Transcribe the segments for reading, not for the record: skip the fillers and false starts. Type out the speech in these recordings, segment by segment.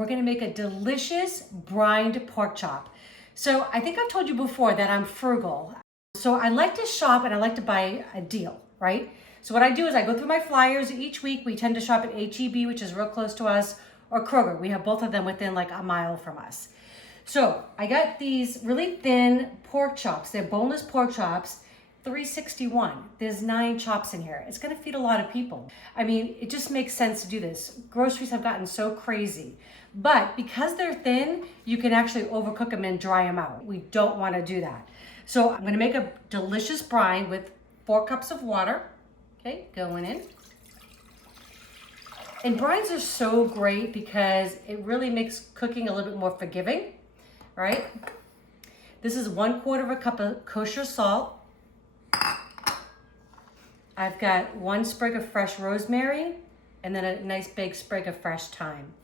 we're gonna make a delicious brined pork chop. So I think I've told you before that I'm frugal. So I like to shop and I like to buy a deal, right? So what I do is I go through my flyers each week. We tend to shop at H-E-B, which is real close to us, or Kroger. We have both of them within like a mile from us. So I got these really thin pork chops. They're boneless pork chops, $3.61. There's 9 chops in here. It's gonna feed a lot of people. I mean, it just makes sense to do this. Groceries have gotten so crazy. But because they're thin, you can actually overcook them and dry them out. We don't wanna do that. So I'm gonna make a delicious brine with 4 cups of water. Okay, going in. And brines are so great because it really makes cooking a little bit more forgiving, right? This is 1/4 cup of kosher salt. I've got 1 sprig of fresh rosemary and then a nice big sprig of fresh thyme.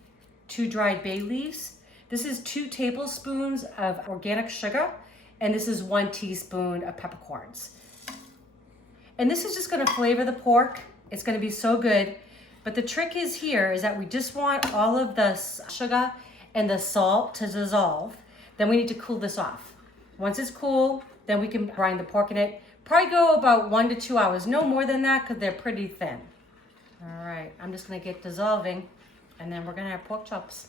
2 dried bay leaves. This is 2 tablespoons of organic sugar, and this is 1 teaspoon of peppercorns. And this is just gonna flavor the pork. It's gonna be so good. But the trick is here is that we just want all of the sugar and the salt to dissolve. Then we need to cool this off. Once it's cool, then we can brine the pork in it. Probably go about 1 to 2 hours, no more than that because they're pretty thin. All right, I'm just gonna get dissolving and then we're gonna have pork chops.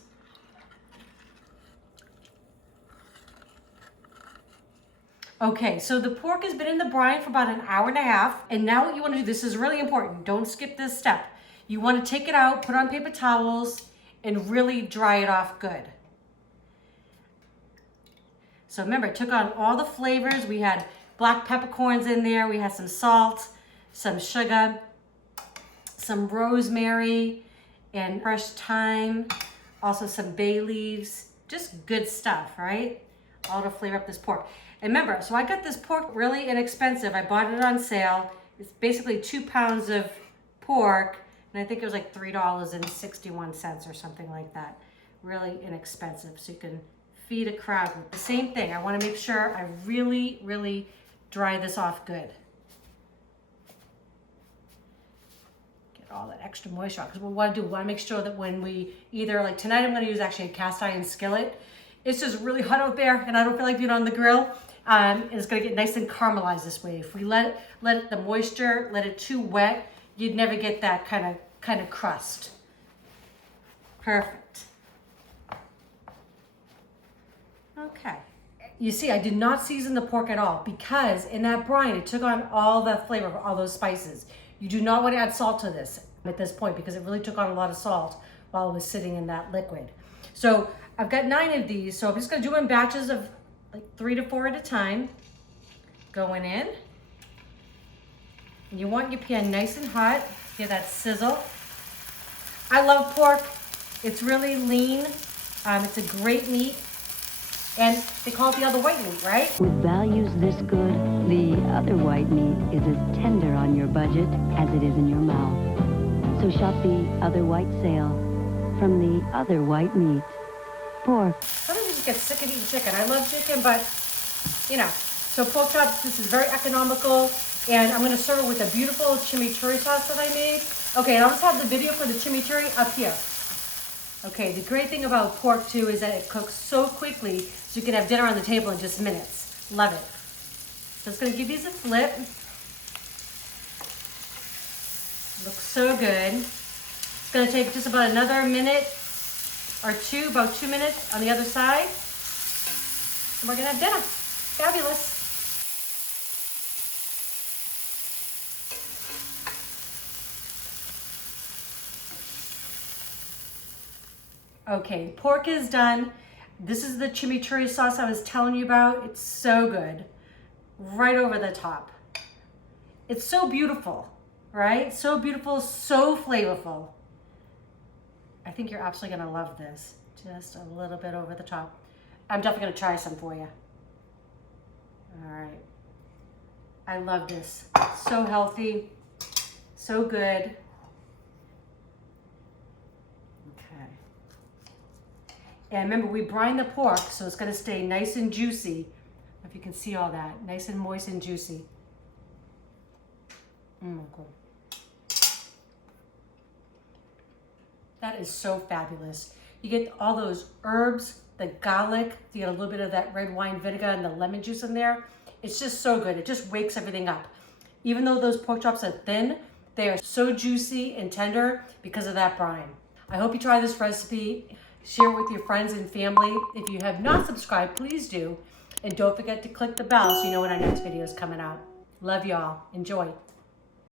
Okay, so the pork has been in the brine for about 1.5 hours. And now what you wanna do, this is really important, don't skip this step. You wanna take it out, put it on paper towels, and really dry it off good. So remember, it took on all the flavors. We had black peppercorns in there. We had some salt, some sugar, some rosemary, and fresh thyme. Also some bay leaves. Just good stuff, right? All to flavor up this pork. And remember, so I got this pork really inexpensive. I bought it on sale. It's basically 2 pounds of pork, and I think it was like $3.61 or something like that. Really inexpensive, so you can feed a crowd with the same thing. I wanna make sure I really, really dry this off good. Get all that extra moisture out, because what we wanna do, we wanna make sure that when we either, like tonight I'm gonna use actually a cast iron skillet. It's just really hot out there and I don't feel like doing it on the grill. And it's gonna get nice and caramelized this way. If we let it, the moisture, let it too wet, you'd never get that kind of crust. Perfect. Okay. You see, I did not season the pork at all because in that brine, it took on all the flavor of all those spices. You do not want to add salt to this at this point because it really took on a lot of salt while it was sitting in that liquid. So I've got 9 of these, so I'm just gonna do them in batches of like 3 to 4 at a time. Going in. And you want your pan nice and hot. Hear that sizzle. I love pork. It's really lean. It's a great meat. And they call it the other white meat, right? With values this good, the other white meat is as tender on your budget as it is in your mouth. So shop the other white sale from the other white meat. Pork. Sometimes you just get sick of eating chicken. I love chicken, but you know. So pork chops, this is very economical. And I'm gonna serve it with a beautiful chimichurri sauce that I made. Okay, and I'll just have the video for the chimichurri up here. Okay, the great thing about pork too is that it cooks so quickly so you can have dinner on the table in just minutes. Love it. So it's gonna give these a flip. Looks so good. It's gonna take just about another minute or 2, about 2 minutes on the other side. And we're gonna have dinner. Fabulous. Okay, pork is done. This is the chimichurri sauce I was telling you about. It's so good. Right over the top. It's so beautiful, right? So beautiful, so flavorful. I think you're absolutely gonna love this. Just a little bit over the top. I'm definitely gonna try some for you. All right. I love this. So healthy, so good. Okay. And remember, we brine the pork, so it's gonna stay nice and juicy. If you can see all that, nice and moist and juicy. Good. That is so fabulous. You get all those herbs, the garlic, you get a little bit of that red wine vinegar and the lemon juice in there. It's just so good. It just wakes everything up. Even though those pork chops are thin, they are so juicy and tender because of that brine. I hope you try this recipe. Share it with your friends and family. If you have not subscribed, please do. And don't forget to click the bell so you know when our next video is coming out. Love y'all. Enjoy.